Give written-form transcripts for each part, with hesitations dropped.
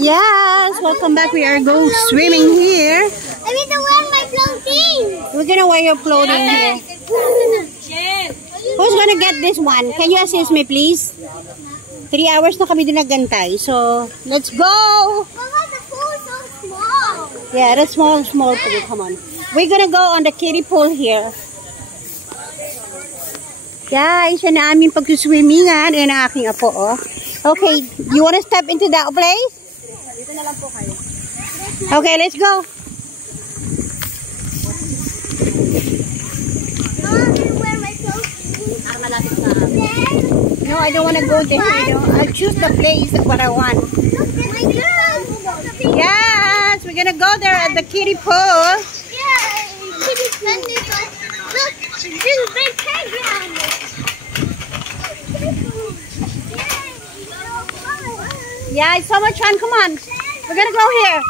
Yes, welcome back. We are going swimming here. I need to wear my clothing. We're gonna wear your clothing here. Who's gonna get this one? Can you assist me, please? 3 hours na kami din naggantay. So, let's go! Mama, the pool is so small. Yeah, that's small pool. Come on. We're gonna go on the kiddie pool here. Guys, yan na aming pagsuswimmingan. Yan ang aking apo, oh. Okay, you wanna step into that place? Dito na lang po kayo. Okay, let's go. Mama, can I wear my clothes? No, I don't wanna go there. I'll choose the place what I want. Look at my girl. Yes, we're gonna go there at the kiddie pool. Yeah, kitty friendly. Look, this big playground. Yeah, it's so much fun. Come on. We're gonna go here.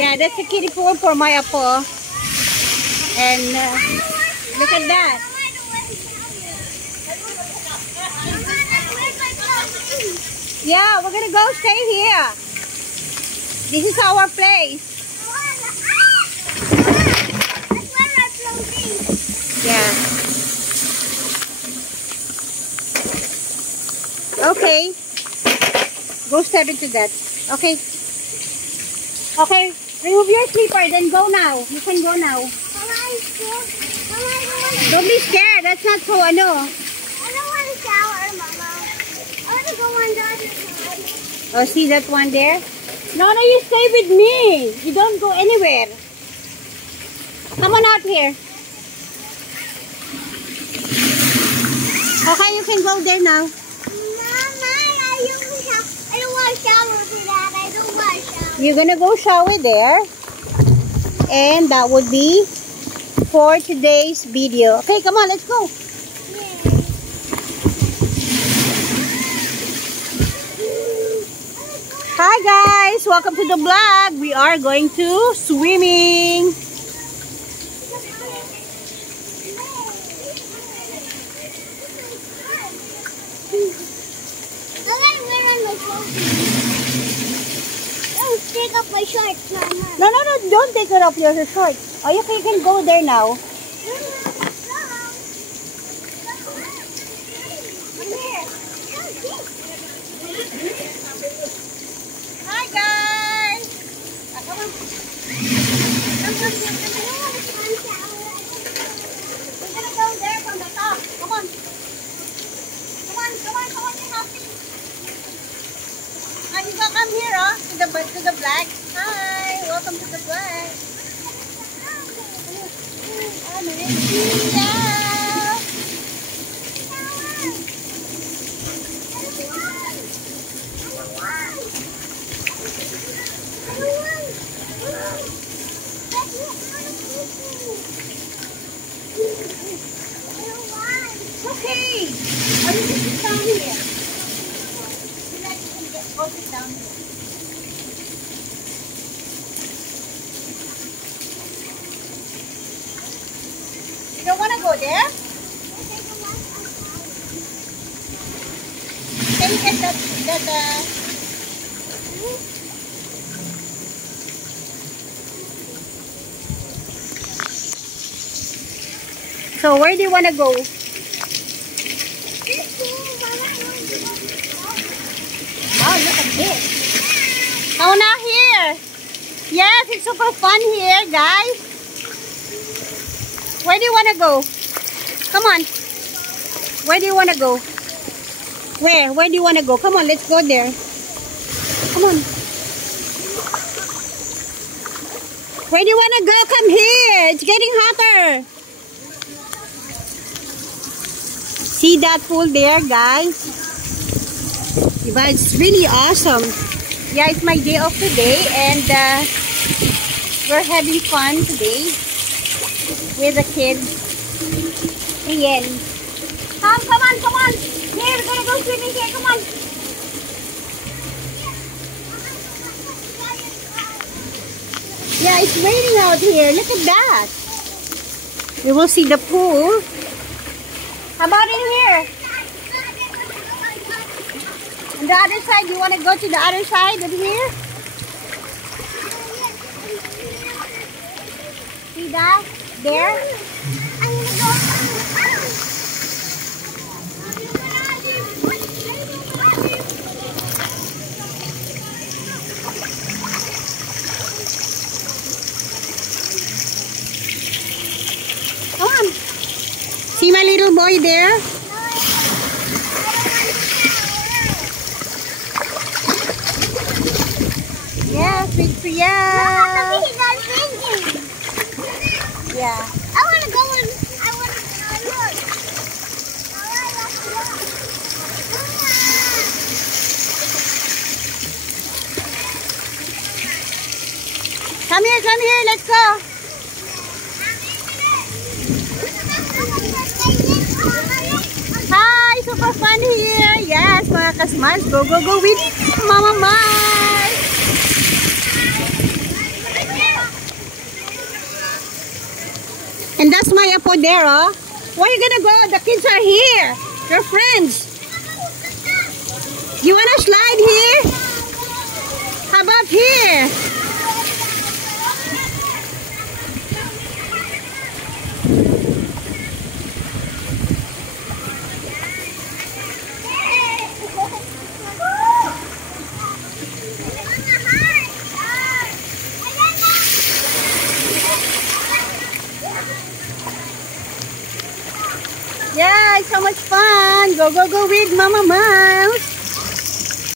Yeah, that's the kiddie pool for my apo. And look at that. Yeah, we're gonna go stay here. This is our place. Yeah. Okay. Go step into that. Okay. Okay. Remove your slipper. Then go now. You can go now. Don't be scared. That's not so I don't want to shower, Mama. I want to go on the other side. Oh, see that one there? No, you stay with me. You don't go anywhere. Come on out here. Okay, you can go there now. Mama, I don't want to shower with that. I don't want to shower. You're gonna go shower there. And that would be for today's video. Okay, come on, let's go. Hi guys, welcome to the vlog. We are going to swimming. Take off my shorts, Mama. No, don't take it off your shorts. Oh, you can go there now. Hi guys. Come on. We're gonna go there from the top. Come on. Come on, you happy. You gonna come here, to the black. Hi, welcome to the black. Okay. Are you going to sit down here? Go sit down here. You don't want to go there? Can you get that So where do you want to go? Oh, look at this. Oh, now here. Yes, it's super fun here, guys. Where do you want to go? Come on. Where do you want to go? Where do you want to go? Come on, let's go there. Come on. Where do you want to go? Come here. It's getting hotter. See that pool there, guys? But it's really awesome. Yeah, it's my day off today, and we're having fun today with the kids. Ayan. Come on. Here, we're gonna go swimming here. Come on. Yeah, it's raining out here. Look at that. We will see the pool. How about in here? On the other side, you want to go to the other side of here? See that? There? I'm gonna go. Come on. See my little boy there? Yeah, sweet Priya. Yeah. I want to go in. I want to look. Come here, let's go. Hi, super fun here. Yes, mga kasmans, go with Mama Mars. And that's my apo there, oh. Where are you gonna go? The kids are here. Your friends. You wanna slide here? How about here? Yeah, it's so much fun. Go with Mama Mouse.